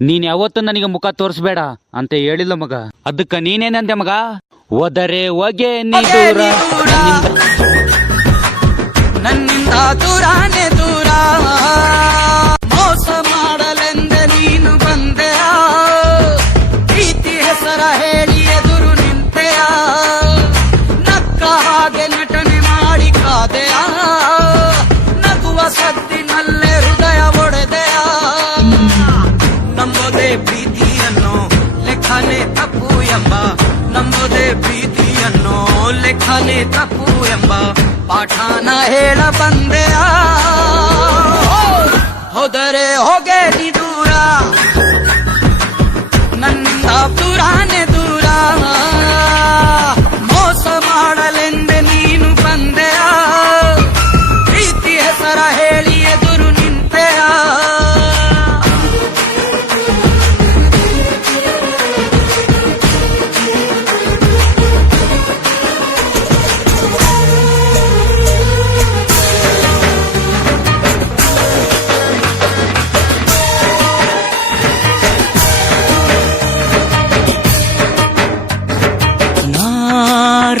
ನೀನ್ ಯಾವತ್ತೂ ನನಗೆ ಮುಖ ತೋರಿಸ್ಬೇಡ ಅಂತ ಹೇಳಿಲ್ಲ ಮಗ. ಅದಕ್ಕ ನೀನೇನಂದೆ ಮಗ? ಹೋದರೆ ಹೋಗೆ ನೀ ದೂರ, ನನ್ನಿಂದ ದೂರಾನೆ ದೂರ. ಮೋಸ ಮಾಡಲೆಂದೆ ನೀನು ಬಂದೆಯ, ಪ್ರೀತಿ ಹೆಸರ ಹೇಳಿ ಎದುರು ನಿಂತೆಯ. ನಕ್ಕ ಹಾಗೆ ನಟನೆ ಮಾಡಿ ಕಾದೆಯ, ನಗುವ ಸದ್ದಿನಲ್ಲೇ ಹೃದಯ ಒಡೆದೆಯ. ನಂಬೋದೆ ಪ್ರೀತಿಯನ್ನು ಲೆಕ್ಕನೆ ತಪ್ಪು ಎಂಬ, ನಂಬೋದೆ ಪ್ರೀತಿಯನ್ನು ಲೆಕ್ಕನೆ ತಪ್ಪು ಎಂಬ ಪಾಠಾನ ಹೇಳ ಬಂದೆಯ. ಹೋದರೆ ಹೋಗೆ ನೀ ದೂರ, ನನ್ನಿಂದ ದೂರಾನೆ ದೂರ. ಮೋಸ ಮಾಡಲೆಂದೆ ನೀನು ಬಂದೆಯ, ಪ್ರೀತಿ ಹೆಸರ ಹೇಳಿ ಎದುರು ನಿಂತೆಯ.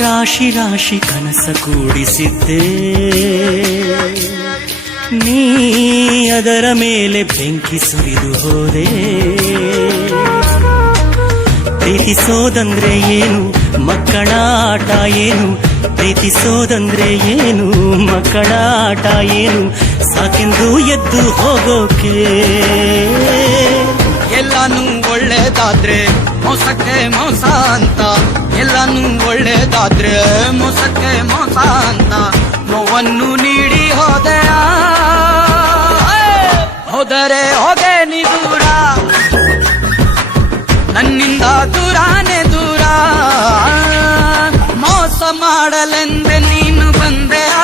ರಾಶಿ ರಾಶಿ ಕನಸ ಕೂಡಿಸಿದ್ದೆ, ನೀ ಅದರ ಮೇಲೆ ಬೆಂಕಿ ಸುರಿದು ಹೋದೆ. ಪ್ರೀತಿಸೋದಂದ್ರೆ ಏನು, ಮಕ್ಕಳ ಆಟ ಏನು? ಪ್ರೀತಿಸೋದಂದ್ರೆ ಏನು, ಮಕ್ಕಳ ಆಟ ಏನು? ಸಾಕೆಂದು ಎದ್ದು ಹೋಗೋಕೆ. ಎಲ್ಲಾನು ಒಳ್ಳೇದಾದ್ರೆ ಮೋಸಕ್ಕೆ ಮೋಸ ಅಂತ, ಎಲ್ಲಾನು ಒಳ್ಳೇದಾದ್ರೆ ಮೋಸಕ್ಕೆ ಮೋಸ ಅಂತ ನೋವನ್ನು ನೀಡಿ ಹೋದೆಯ. ಹೋದರೆ ಹೋಗೆ ನೀ ದೂರ, ನನ್ನಿಂದ ದೂರಾನೆ ದೂರ. ಮೋಸ ಮಾಡಲೆಂದೆ ನೀನು ಬಂದೆಯ,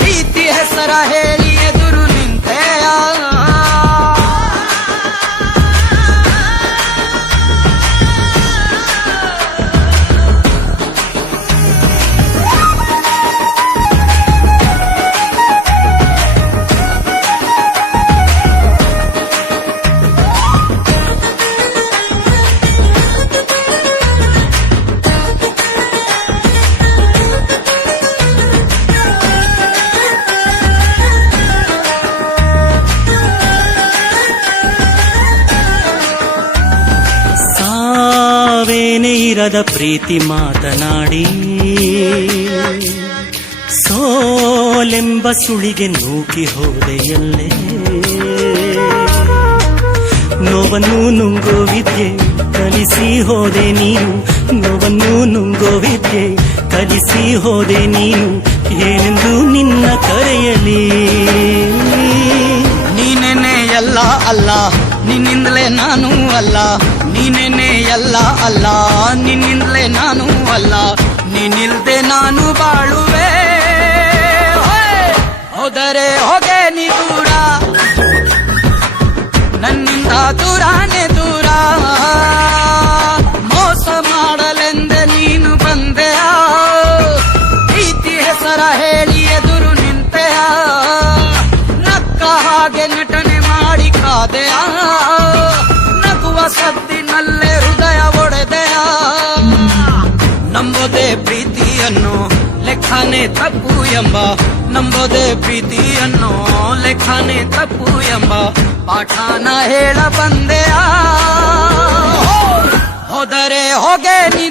ಪ್ರೀತಿ ಹೆಸರ ಹೇಳಿ ಎದುರು ನಿಂತೆಯ. ಇರದ ಪ್ರೀತಿ ಮಾತನಾಡಿ, ಸೋಲೆಂಬ ಸುಳಿಗೆ ನೂಕಿ ಹೋದೆಯಲ್ಲೇ. ನೋವನ್ನು ನುಂಗೋ ವಿದ್ಯೆ ಕಲಿಸಿ ಹೋದೆ ನೀನು, ನೋವನ್ನು ನುಂಗೋ ವಿದ್ಯೆ ಕಲಿಸಿ ಹೋದೆ ನೀನು. ಏನೆಂದು ನಿನ್ನ ಕರೆಯಲಿ, ನೀನೇನೆ ಎಲ್ಲ ಅಲ್ಲ, ನಿನ್ನಿಂದಲೇ ನಾನು ಅಲ್ಲ. ನೀನೇನೆ ಎಲ್ಲ ಅಲ್ಲ, ನಿನ್ನಿಂದಲೇ ನಾನು ಅಲ್ಲ. ನೀನಿಲ್ದೆ ನಾನು ಬಾಳುವೆ. ಹೋದರೆ ಹೋಗೆ ನೀ ದೂರ, ನನ್ನಿಂದ ದೂರಾನೆ ದೂರ. ಮೋಸ ಮಾಡಲೆಂದೆ ನೀನು ಬಂದೆಯ, ಪ್ರೀತಿ ಹೆಸರ ಹೇಳಿ ಎದುರು ನಿಂತೆಯ. ನಕ್ಕ ಹಾಗೆ ನಟನೆ ಮಾಡಿ ಕಾದೆಯ, ನಗುವ ಸದ್ದಿನಲ್ಲೇ ಹೃದಯ ಒಡೆದೆಯ. ನಂಬೋದೆ ಪ್ರೀತಿಯನ್ನು ಲೆಕ್ಕನೆ ತಪ್ಪು ಎಂಬ, ನಂಬೋದೆ ಪ್ರೀತಿಯನ್ನು ಲೆಕ್ಕನೆ ತಪ್ಪು ಎಂಬ ಪಾಠಾನ ಹೇಳ ಬಂದೆಯ. ಹೋದರೆ ಹೋಗೆ ನೀ